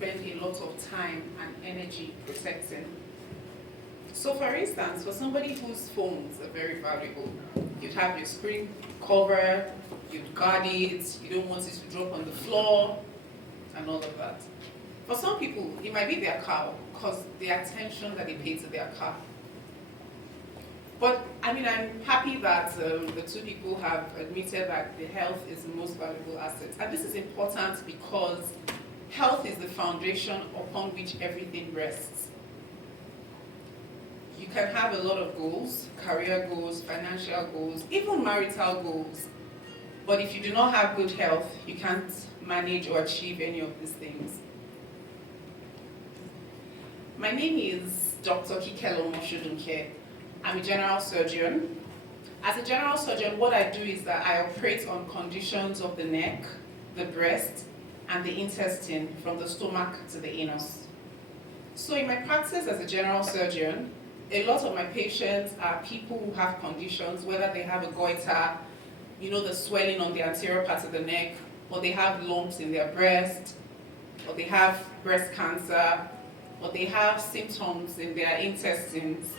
spend a lot of time and energy protecting. So for instance, for somebody whose phones are very valuable, you'd have your screen cover, you'd guard it, you don't want it to drop on the floor, and all of that. For some people, it might be their car, because the attention that they pay to their car. But I mean, I'm happy that the two people have admitted that the health is the most valuable asset. And this is important because health is the foundation upon which everything rests. You can have a lot of goals, career goals, financial goals, even marital goals. But if you do not have good health, you can't manage or achieve any of these things. My name is Dr. Kigali Moshodunke. I'm a general surgeon. As a general surgeon, what I do is that I operate on conditions of the neck, the breast, and the intestine from the stomach to the anus. So in my practice as a general surgeon, a lot of my patients are people who have conditions, whether they have a goiter, the swelling on the anterior part of the neck, or they have lumps in their breast, or they have breast cancer, or they have symptoms in their intestines.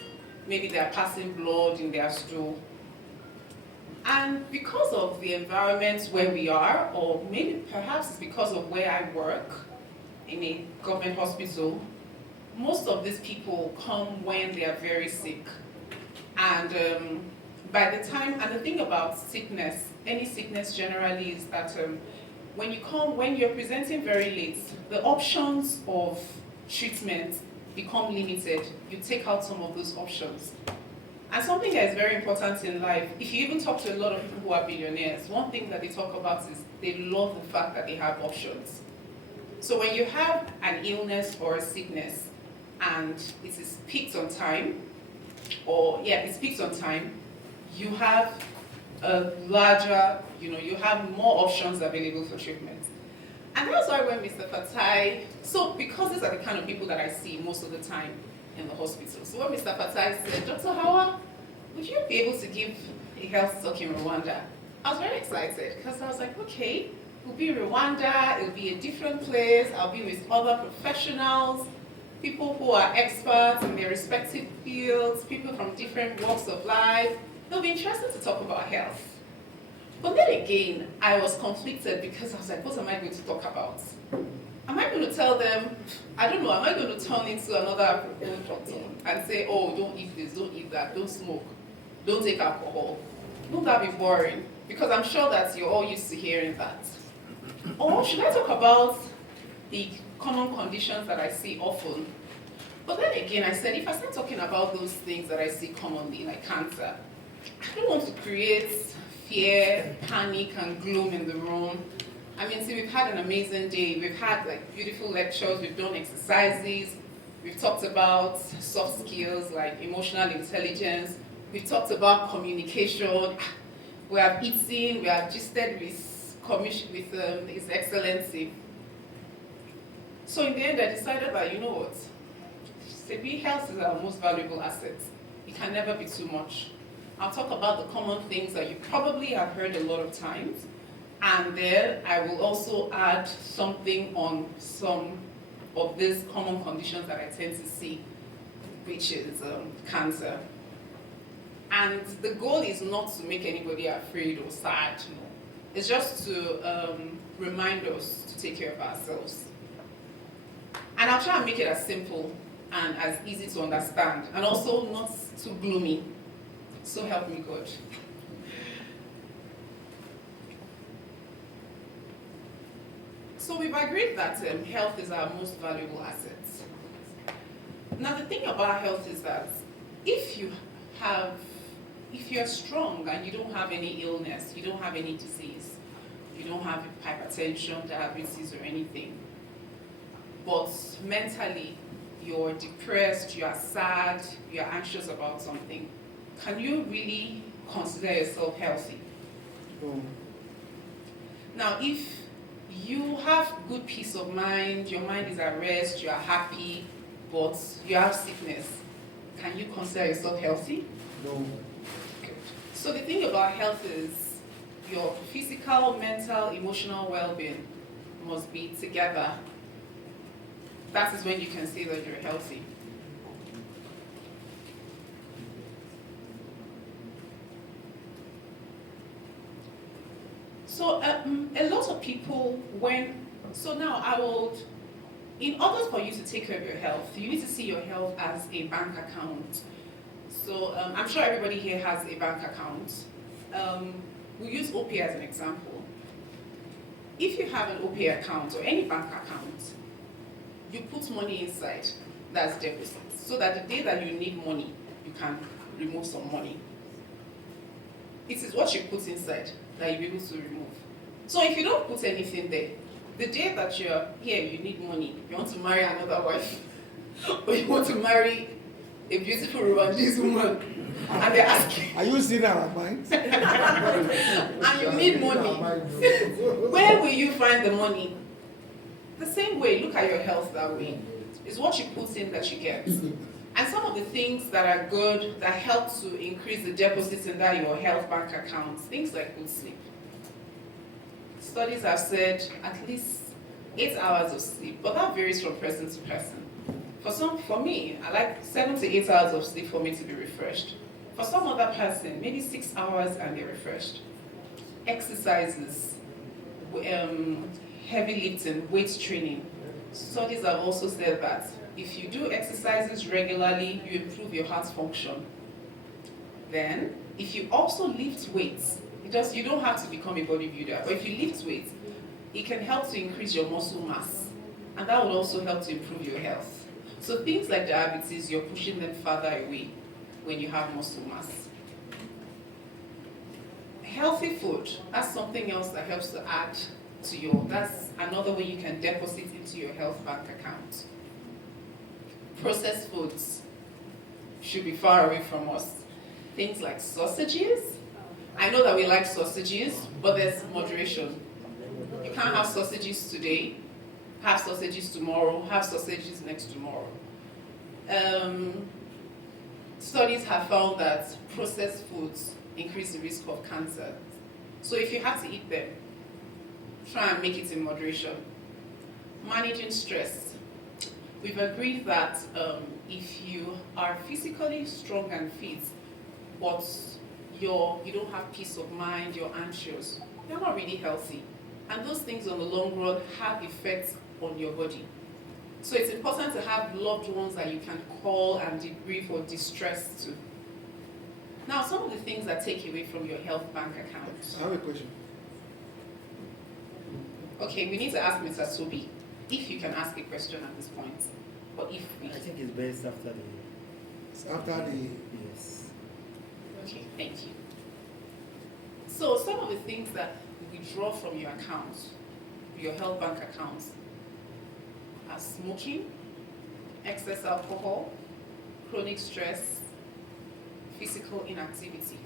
Maybe they are passing blood in their stool. And because of the environment where we are, or maybe perhaps it's because of where I work in a government hospital, most of these people come when they are very sick. And by the time, and the thing about sickness, any sickness generally is that when you're presenting very late, the options of treatment become limited. You take out some of those options. And something that is very important in life, if you even talk to a lot of people who are billionaires, one thing that they talk about is they love the fact that they have options. So when you have an illness or a sickness and it is picked on time, it's picked on time, you have a larger, you have more options available for treatment. And that's why when Mr. Fatai, so because these are the kind of people that I see most of the time in the hospital. So when Mr. Fatai said, Dr. Hawa, would you be able to give a health talk in Rwanda? I was very excited because I was like, okay, we'll be in Rwanda, it'll be a different place, I'll be with other professionals, people who are experts in their respective fields, people from different walks of life. It'll be interesting to talk about health. But then again, I was conflicted because I was like, what am I going to talk about? Am I going to tell them, I don't know, am I going to turn into another doctor and say, oh, don't eat this, don't eat that, don't smoke, don't take alcohol? Won't that be boring? Because I'm sure that you're all used to hearing that. Or should I talk about the common conditions that I see often? But then again, I said, if I start talking about those things that I see commonly, like cancer, I don't want to create fear, panic, and gloom in the room. I mean, see, we've had an amazing day. We've had beautiful lectures, we've done exercises, we've talked about soft skills like emotional intelligence, we've talked about communication, we have eaten, we have gisted with His Excellency. So in the end, I decided that, you know what, health is our most valuable asset. It can never be too much. I'll talk about the common things that you probably have heard a lot of times, and then I will also add something on some of these common conditions that I tend to see, which is cancer. And the goal is not to make anybody afraid or sad, It's just to remind us to take care of ourselves. And I'll try and make it as simple and as easy to understand, and also not too gloomy. So help me God. So we've agreed that health is our most valuable asset. Now the thing about health is that if you're strong and you don't have any illness, you don't have any disease, you don't have hypertension, diabetes, or anything, but mentally you're depressed, you are sad, you are anxious about something, can you really consider yourself healthy? No. Now, if you have good peace of mind, your mind is at rest, you are happy, but you have sickness, can you consider yourself healthy? No. Good. So the thing about health is your physical, mental, emotional well-being must be together. that is when you can say that you're healthy. So a lot of people, in order for you to take care of your health, you need to see your health as a bank account. So I'm sure everybody here has a bank account. We use OPay as an example. If you have an OPay account or any bank account, you put money inside, that's deposit. So that the day that you need money, you can remove some money. It is what you put inside that you'll be able to remove. So if you don't put anything there, the day that you're here, you need money, you want to marry another wife, or you want to marry a beautiful Rwandese woman, and they're asking, are you seeing our minds? and you need money, where will you find the money? The same way, look at your health that way. It's what you put in that you get. And some of the things that are good, that help to increase the deposits in that your health bank accounts, things like good sleep. Studies have said at least 8 hours of sleep, but that varies from person to person. For me, I like 7 to 8 hours of sleep for me to be refreshed. For some other person, maybe 6 hours and they're refreshed. Exercises, heavy lifting, weight training. Studies have also said that if you do exercises regularly, you improve your heart function. Then, if you also lift weights, you don't have to become a bodybuilder, but if you lift weights, it can help to increase your muscle mass, and that will also help to improve your health. So things like diabetes, you're pushing them further away when you have muscle mass. Healthy food, that's something else that helps to add to that's another way you can deposit into your health bank account. Processed foods should be far away from us. Things like sausages. I know that we like sausages, but there's moderation. You can't have sausages today, have sausages tomorrow, have sausages next tomorrow. Studies have found that processed foods increase the risk of cancer. So if you have to eat them, try and make it in moderation. Managing stress. We've agreed that if you are physically strong and fit, but you don't have peace of mind, you're anxious, you're not really healthy. And those things on the long run have effects on your body. So it's important to have loved ones that you can call and debrief or distress to. Now, some of the things that take away from your health bank account. I have a question. Okay, we need to ask Mr. Sobi if you can ask a question at this point. But if we... I think it's best after the... It's after the... Yes. Okay, thank you. So some of the things that withdraw from your account, your health bank accounts, are smoking, excess alcohol, chronic stress, physical inactivity.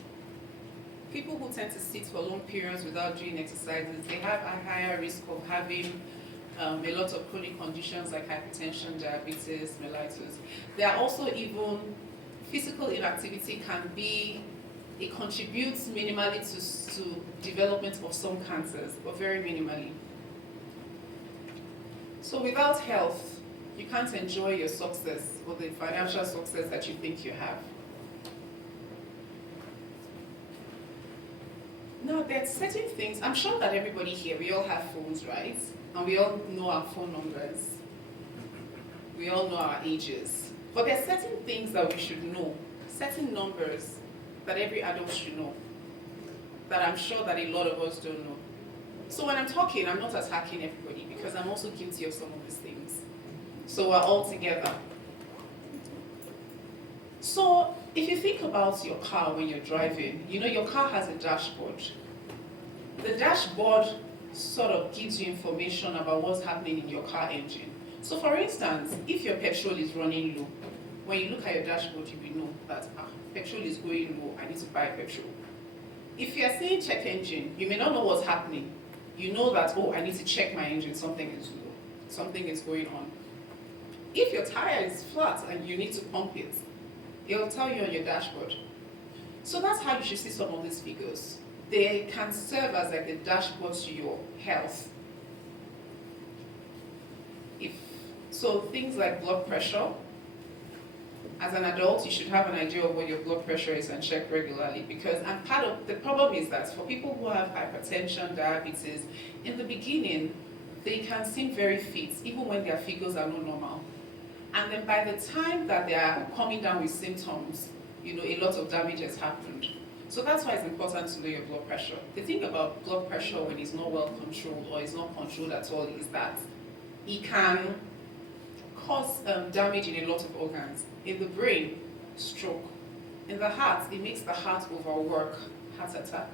People who tend to sit for long periods without doing exercises, they have a higher risk of having a lot of chronic conditions like hypertension, diabetes, mellitus. There are also even physical inactivity it contributes minimally to development of some cancers, but very minimally. So without health, you can't enjoy your success or the financial success that you think you have. Now, there are certain things, I'm sure that everybody here, we all have phones, right? And we all know our phone numbers. We all know our ages. But there are certain things that we should know, certain numbers that every adult should know, that I'm sure that a lot of us don't know. So when I'm talking, I'm not attacking everybody because I'm also guilty of some of these things. So we're all together. So if you think about your car when you're driving, your car has a dashboard. The dashboard sort of gives you information about what's happening in your car engine. So for instance, if your petrol is running low, when you look at your dashboard, you will know that petrol is going low, I need to buy petrol. If you're saying check engine, you may not know what's happening. You know that, I need to check my engine, something is low, something is going on. If your tire is flat and you need to pump it, it'll tell you on your dashboard. So that's how you should see some of these figures. They can serve as like a dashboard to your health. So things like blood pressure. As an adult, you should have an idea of what your blood pressure is and check regularly, because, and part of the problem is that for people who have hypertension, diabetes, in the beginning, they can seem very fit, even when their figures are not normal. And then by the time that they are coming down with symptoms, a lot of damage has happened. So that's why it's important to know your blood pressure. The thing about blood pressure when it's not well controlled or is not controlled at all is that it can cause damage in a lot of organs. In the brain, stroke. In the heart, it makes the heart overwork, heart attack.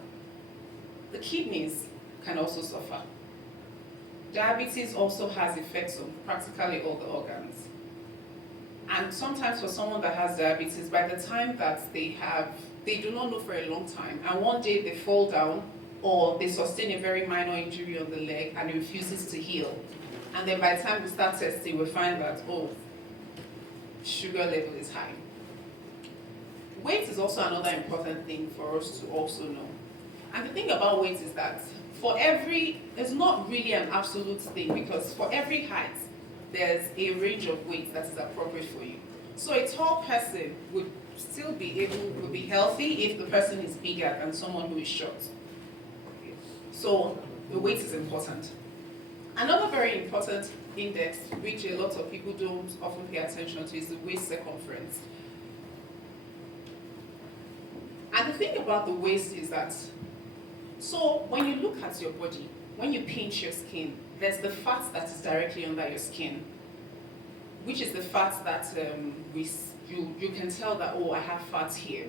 The kidneys can also suffer. Diabetes also has effects on practically all the organs. And sometimes for someone that has diabetes, by the time that they do not know for a long time, and one day they fall down or they sustain a very minor injury on the leg and it refuses to heal. And then by the time we start testing, we find that, sugar level is high. Weight is also another important thing for us to also know. And the thing about weight is that it's not really an absolute thing, because for every height, there's a range of weight that is appropriate for you. So a tall person would be healthy if the person is bigger than someone who is short. So the weight is important. Another very important index, which a lot of people don't often pay attention to, is the waist circumference. And the thing about the waist is that, so when you look at your body, when you pinch your skin, there's the fat that is directly under your skin, which is the fat that you can tell that, I have fat here.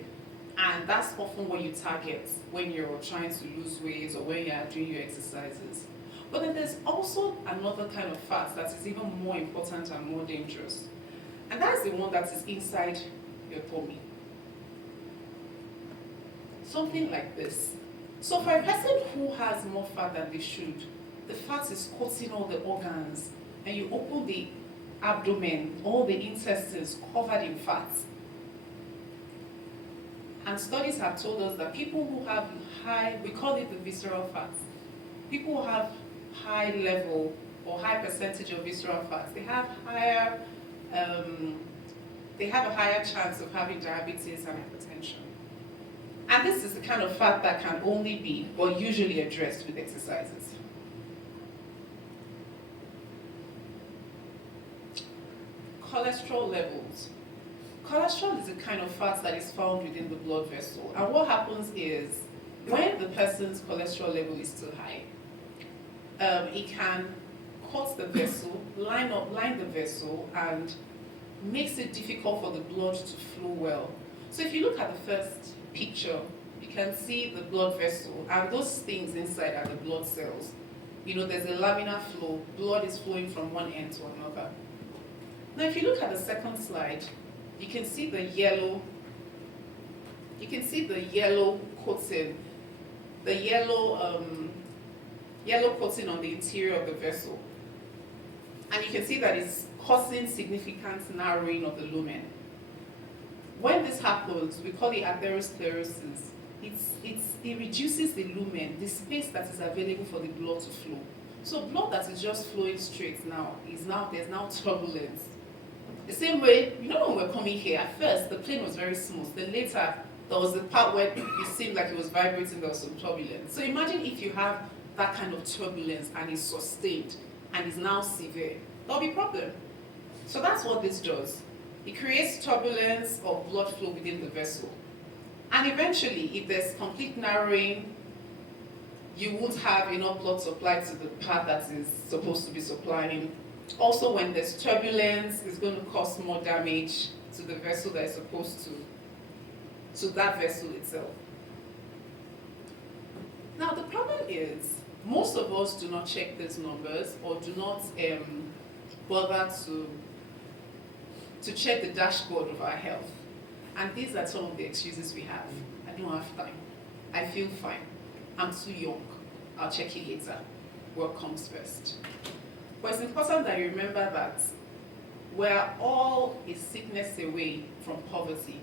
And that's often what you target when you're trying to lose weight or when you're doing your exercises. But then there's also another kind of fat that is even more important and more dangerous. And that's the one that is inside your tummy. Something like this. So for a person who has more fat than they should, the fat is coating all the organs, and you open the abdomen, all the intestines covered in fat. And studies have told us that people who have we call it the visceral fat, people who have high level or high percentage of visceral fat, they have a higher chance of having diabetes and hypertension. And this is the kind of fat that can only be, or usually addressed with exercises. Cholesterol levels. Cholesterol is a kind of fat that is found within the blood vessel. And what happens is, when the person's cholesterol level is too high, it can cut the vessel, line the vessel, and makes it difficult for the blood to flow well. So if you look at the first picture, you can see the blood vessel, and those things inside are the blood cells. There's a laminar flow, blood is flowing from one end to another. Now if you look at the second slide, you can see the yellow coating, the yellow coating on the interior of the vessel. And you can see that it's causing significant narrowing of the lumen. When this happens, we call it atherosclerosis. It reduces the lumen, the space that is available for the blood to flow. So blood that is just flowing straight there's now turbulence. The same way, when we're coming here, at first the plane was very smooth. Then later, there was the part where it seemed like it was vibrating, there was some turbulence. So imagine if you have that kind of turbulence and it's sustained and is now severe, there'll be a problem. So that's what this does. It creates turbulence of blood flow within the vessel. And eventually, if there's complete narrowing, you won't have enough blood supply to the part that is supposed to be supplying. Also, when there's turbulence, it's going to cause more damage to the vessel that is supposed to that vessel itself. Now, the problem is, most of us do not check these numbers or do not bother to check the dashboard of our health. And these are some of the excuses we have. I don't have time. I feel fine. I'm too young. I'll check it later. Work comes first. But it's important that you remember that we're all a sickness away from poverty.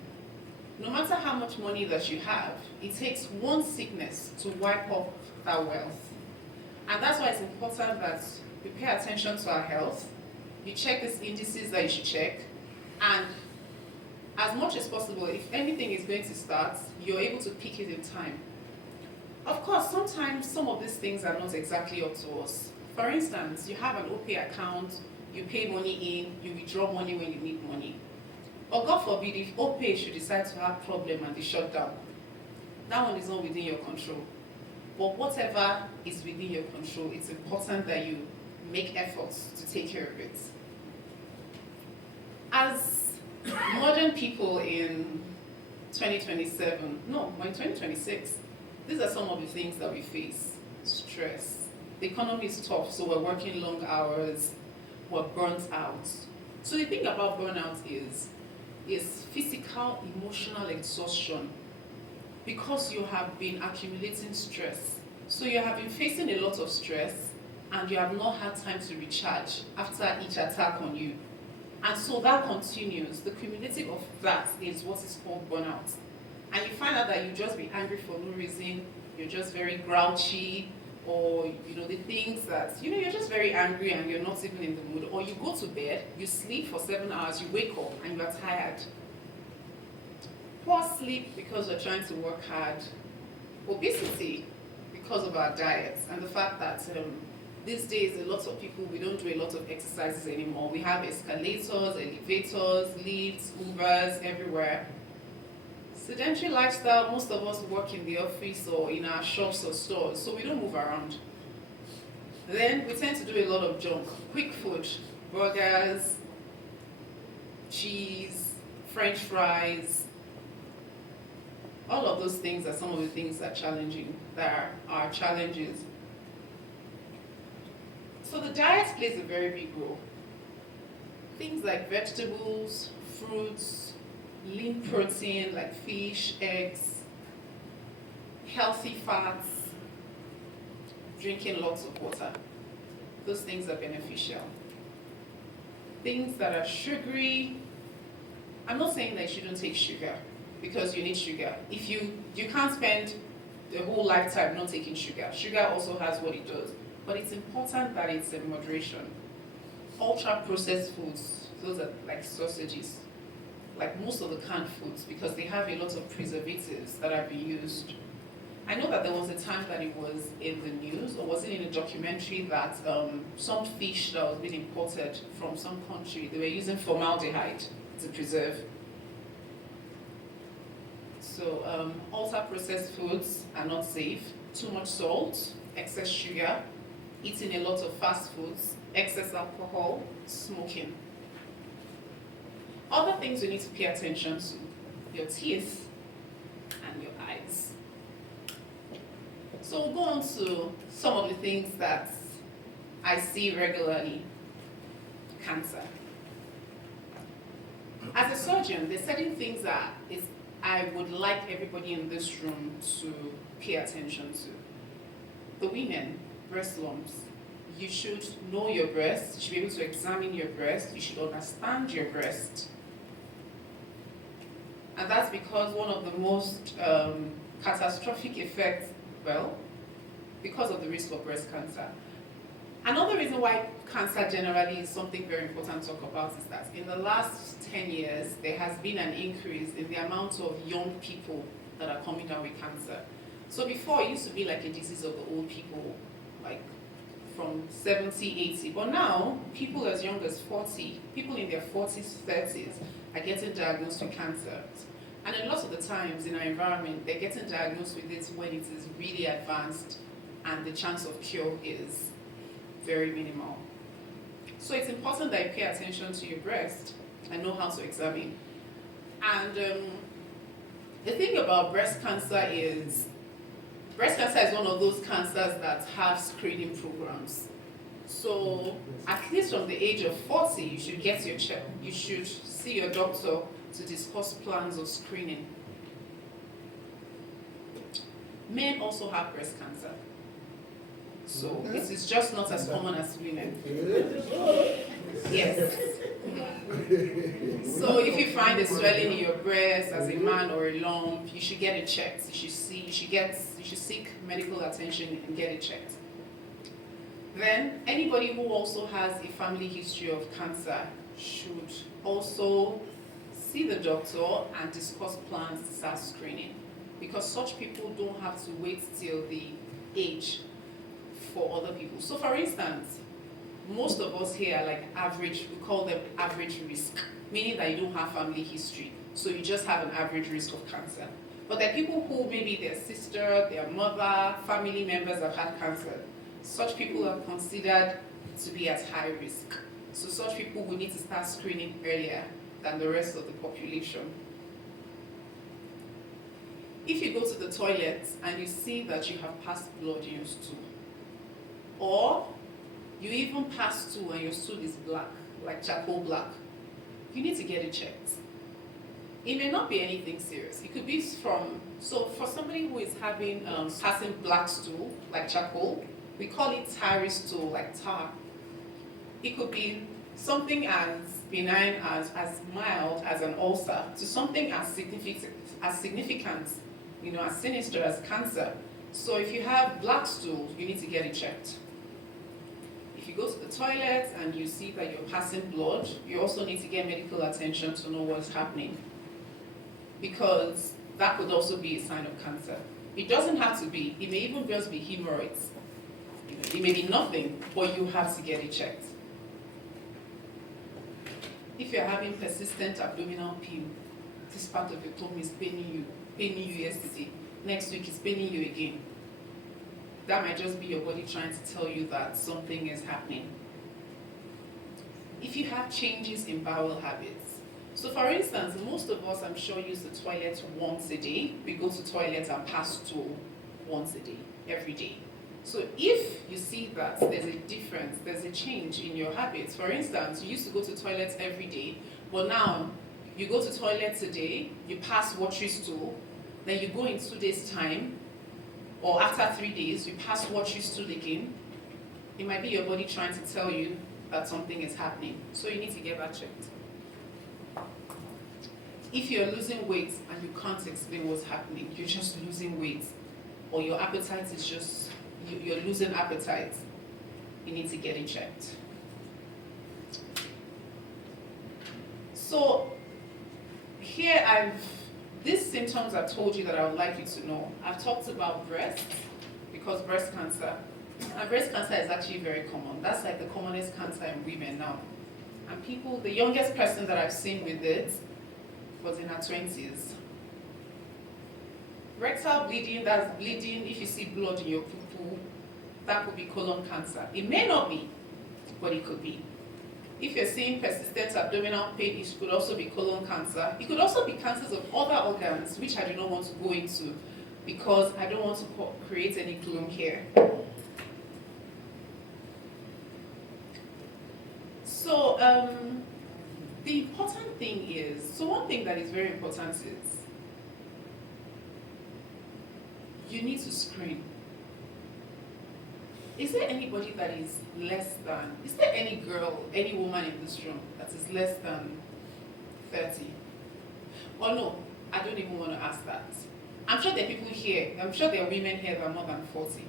No matter how much money that you have, it takes one sickness to wipe off that wealth. And that's why it's important that we pay attention to our health, You check these indices that you should check, and as much as possible, if anything is going to start, you're able to pick it in time. Of course, sometimes some of these things are not exactly up to us. For instance, you have an OPay account, you pay money in, you withdraw money when you need money. Or God forbid, if OPay should decide to have problem and they shut down, that one is not within your control. But whatever is within your control, it's important that you make efforts to take care of it. As modern people in 2027, no, in 2026, these are some of the things that we face. Stress. The economy is tough, so we're working long hours, we're burnt out. So the thing about burnout is physical, emotional exhaustion because you have been accumulating stress. So you have been facing a lot of stress and you have not had time to recharge after each attack on you. And so that continues. The cumulative of that is what is called burnout. And you find out that you just be angry for no reason, you're just very grouchy, or the things that, you're just very angry and you're not even in the mood. Or you go to bed, you sleep for 7 hours, you wake up and you are tired. Poor sleep because we're trying to work hard. Obesity because of our diets and the fact that these days a lot of people, we don't do a lot of exercises anymore. We have escalators, elevators, lifts, Ubers everywhere. Sedentary lifestyle, most of us work in the office or in our shops or stores, so we don't move around. Then we tend to do a lot of junk, quick food, burgers, cheese, French fries. All of those things are some of the things that are challenges. So the diet plays a very big role. Things like vegetables, fruits, lean protein like fish, eggs, healthy fats, drinking lots of water. Those things are beneficial. Things that are sugary, I'm not saying that you shouldn't take sugar because you need sugar. If you can't spend the whole lifetime not taking sugar. Sugar also has what it does, but it's important that it's in moderation. Ultra processed foods, those are like sausages, like most of the canned foods, because they have a lot of preservatives that are being used. I know that there was a time that it was in the news, or was it in a documentary, that some fish that was being imported from some country, they were using formaldehyde to preserve. So ultra processed foods are not safe. Too much salt, excess sugar, eating a lot of fast foods, excess alcohol, smoking. Other things you need to pay attention to: your teeth and your eyes. So we'll go on to some of the things that I see regularly. Cancer. As a surgeon, there's certain things that I would like everybody in this room to pay attention to. The women, breast lumps. You should know your breast, you should be able to examine your breast, you should understand your breast. And that's because one of the most catastrophic effects, because of the risk of breast cancer. Another reason why cancer generally is something very important to talk about is that in the last 10 years, there has been an increase in the amount of young people that are coming down with cancer. So before, it used to be like a disease of the old people, like from 70, 80. But now, people as young as 40, people in their 40s, 30s are getting diagnosed with cancer. And a lot of the times in our environment, they're getting diagnosed with it when it is really advanced and the chance of cure is very minimal. So it's important that you pay attention to your breast and know how to examine. And the thing about breast cancer is one of those cancers that have screening programs. So at least from the age of 40, you should get your check. You should see your doctor to discuss plans of screening. Men also have breast cancer. So it is just not as common as women. Yes. So if you find a swelling in your breast as a man or a lump, you should get it checked. You should seek medical attention and get it checked. Then anybody who also has a family history of cancer should also see the doctor and discuss plans to start screening, because such people don't have to wait till the age for other people. So for instance, most of us here are like average, we call them average risk, meaning that you don't have family history, so you just have an average risk of cancer. But there are people who maybe their sister, their mother, family members have had cancer. Such people are considered to be at high risk. So such people will need to start screening earlier than the rest of the population. If you go to the toilet and you see that you have passed blood in your stool, or you even pass stool and your stool is black, like charcoal black, you need to get it checked. It may not be anything serious. It could be so for somebody who is having passing black stool, like charcoal, we call it tarry stool, like tar. It could be something as benign as mild as an ulcer to something as significant, as sinister as cancer. So if you have black stool, you need to get it checked. If you go to the toilet and you see that you're passing blood, you also need to get medical attention to know what's happening, because that could also be a sign of cancer. It doesn't have to be, it may even just be hemorrhoids. It may be nothing, but you have to get it checked. If you're having persistent abdominal pain, this part of your tummy is paining you yesterday, next week it's paining you again, that might just be your body trying to tell you that something is happening. If you have changes in bowel habits, so for instance, most of us, I'm sure, use the toilet once a day. We go to toilet and pass stool once a day, every day. So if you see that there's a difference, there's a change in your habits, for instance, you used to go to toilets every day, but now you go to toilet today, you pass watery stool, then you go in 2 days' time, or after 3 days, you pass watery stool again, it might be your body trying to tell you that something is happening. So you need to get that checked. If you're losing weight and you can't explain what's happening, you're just losing weight, or your appetite is just, you're losing appetite, you need to get it checked. So here these symptoms I've told you that I would like you to know. I've talked about breast, because breast cancer, and breast cancer is actually very common. That's like the commonest cancer in women now. And people, the youngest person that I've seen with it was in her 20s. Rectal bleeding, that's bleeding, if you see blood in your poo-poo, that could be colon cancer. It may not be, but it could be. If you're seeing persistent abdominal pain, it could also be colon cancer. It could also be cancers of other organs, which I do not want to go into, because I don't want to create any gloom here. So the important thing is, so one thing that is very important is you need to screen. Is there anybody that is less than, is there any girl, any woman in this room that is less than 30? Or no, I don't even want to ask that. I'm sure there are people here, I'm sure there are women here that are more than 40.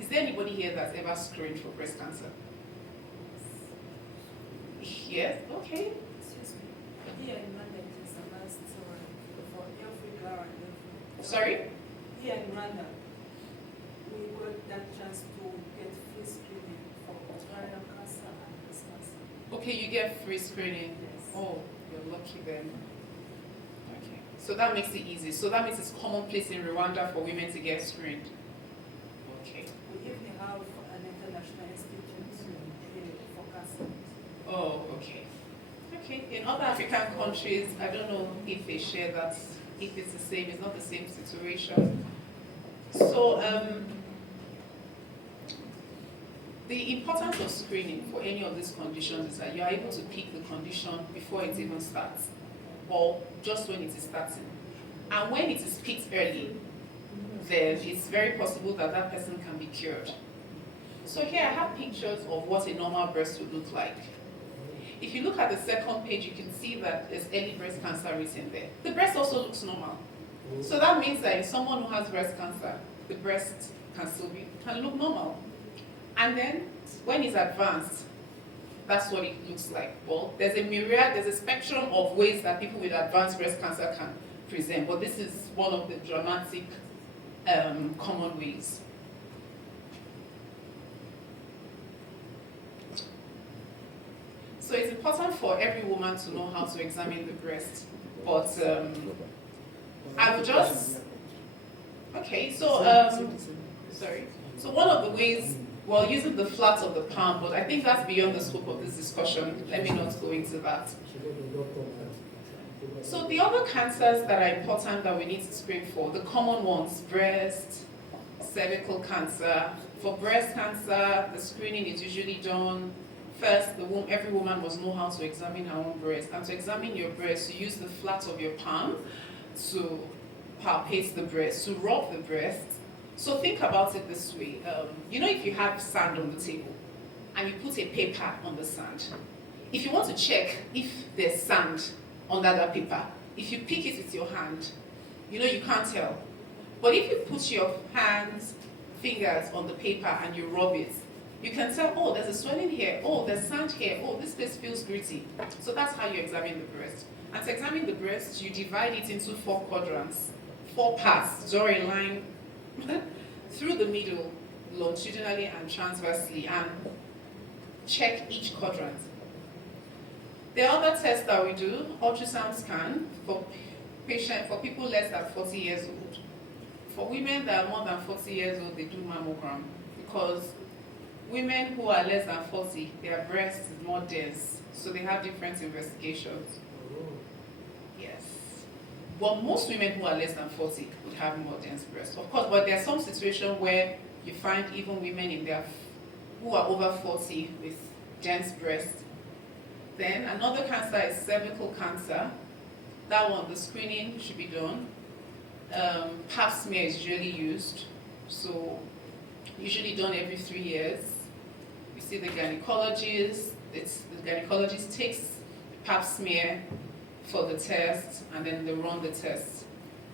Is there anybody here that's ever screened for breast cancer? Yes, okay. Excuse me. Here in Rwanda, it is the last for Africa and Sorry? Here in Rwanda, we got that chance to get free screening for ovarian cancer and breast cancer. Okay, you get free screening. Yes. Oh, you're lucky then. Okay, so that makes it easy. So that means it's commonplace in Rwanda for women to get screened. Okay. We even have an international institute for cancer. Oh, okay. Okay, in other African countries, I don't know if they share that, if it's the same, it's not the same situation. So, the importance of screening for any of these conditions is that you are able to pick the condition before it even starts, or just when it is starting. And when it is picked early, then it's very possible that that person can be cured. So here I have pictures of what a normal breast would look like. If you look at the second page, you can see that there's early breast cancer written there. The breast also looks normal. So that means that in someone who has breast cancer, the breast can look normal. And then when it's advanced, that's what it looks like. Well, there's a spectrum of ways that people with advanced breast cancer can present, but this is one of the dramatic common ways. So it's important for every woman to know how to examine the breast, but I would just, okay, so, sorry. So one of the ways, well, using the flat of the palm, but I think that's beyond the scope of this discussion. Let me not go into that. So the other cancers that are important that we need to screen for, the common ones, breast, cervical cancer. For breast cancer, the screening is usually done first. Every woman must know how to examine her own breast. And to examine your breast, you use the flat of your palm to palpate the breast, to rub the breast. So think about it this way. You know, if you have sand on the table and you put a paper on the sand, if you want to check if there's sand under that paper, if you pick it with your hand, you know you can't tell. But if you put your fingers on the paper and you rub it, you can tell, oh, there's a swelling here, oh, there's sand here, oh, this place feels gritty. So that's how you examine the breast. And to examine the breast, you divide it into 4 quadrants, 4 parts, draw a line through the middle, longitudinally and transversely, and check each quadrant. The other test that we do, ultrasound scan for people less than 40 years old. For women that are more than 40 years old, they do mammogram, because women who are less than 40, their breast is more dense, so they have different investigations. Yes. But most women who are less than 40 would have more dense breasts, of course, but there are some situations where you find even women who are over 40 with dense breasts. Then another cancer is cervical cancer. That one, the screening should be done. Pap smear is usually used, so usually done every 3 years. You see the gynecologist. The gynecologist takes pap smear for the test, and then they run the test.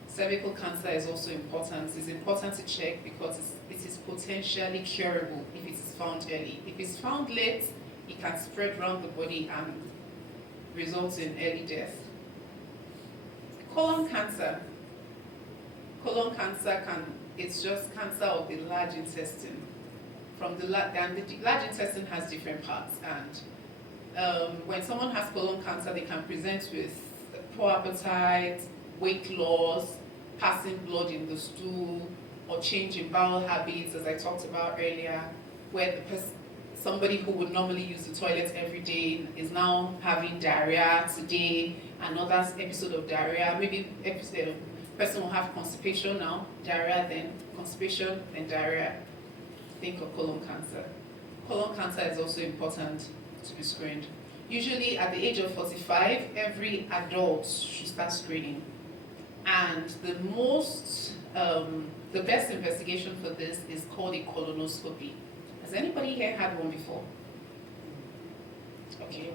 Cervical cancer is also important. It's important to check because it is potentially curable if it is found early. If it's found late, it can spread around the body and result in early death. Colon cancer. Colon cancer it's just cancer of the large intestine. The large intestine has different parts, and when someone has colon cancer, they can present with poor appetite, weight loss, passing blood in the stool, or change in bowel habits, as I talked about earlier, where somebody who would normally use the toilet every day is now having diarrhea today, another episode of diarrhea, maybe person will have constipation now, diarrhea, then constipation, then diarrhea. Think of colon cancer. Colon cancer is also important to be screened. Usually at the age of 45, every adult should start screening. And the best investigation for this is called a colonoscopy. Has anybody here had one before? Okay.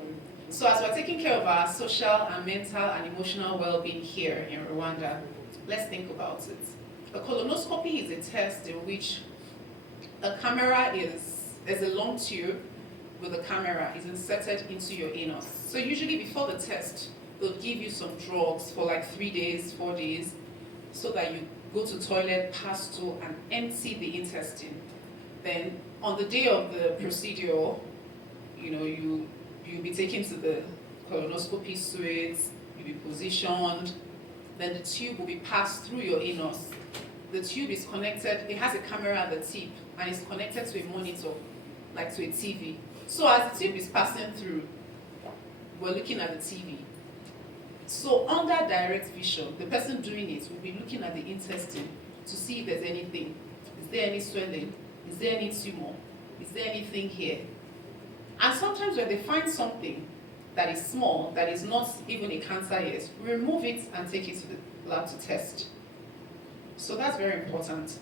So as we're taking care of our social and mental and emotional well-being here in Rwanda, let's think about it. A colonoscopy is a test in which a camera there's a long tube with a camera is inserted into your anus. So usually before the test, they'll give you some drugs for like 3 days, 4 days, so that you go to toilet, pass to, and empty the intestine. Then on the day of the procedure, you'll be taken to the colonoscopy suite, you'll be positioned, then the tube will be passed through your anus. The tube is connected, it has a camera at the tip, and it's connected to a monitor, like to a TV. So as the tube is passing through, we're looking at the TV. So under direct vision, the person doing it will be looking at the intestine to see if there's anything. Is there any swelling? Is there any tumor? Is there anything here? And sometimes when they find something that is small, that is not even a cancer yet, we remove it and take it to the lab to test. So that's very important.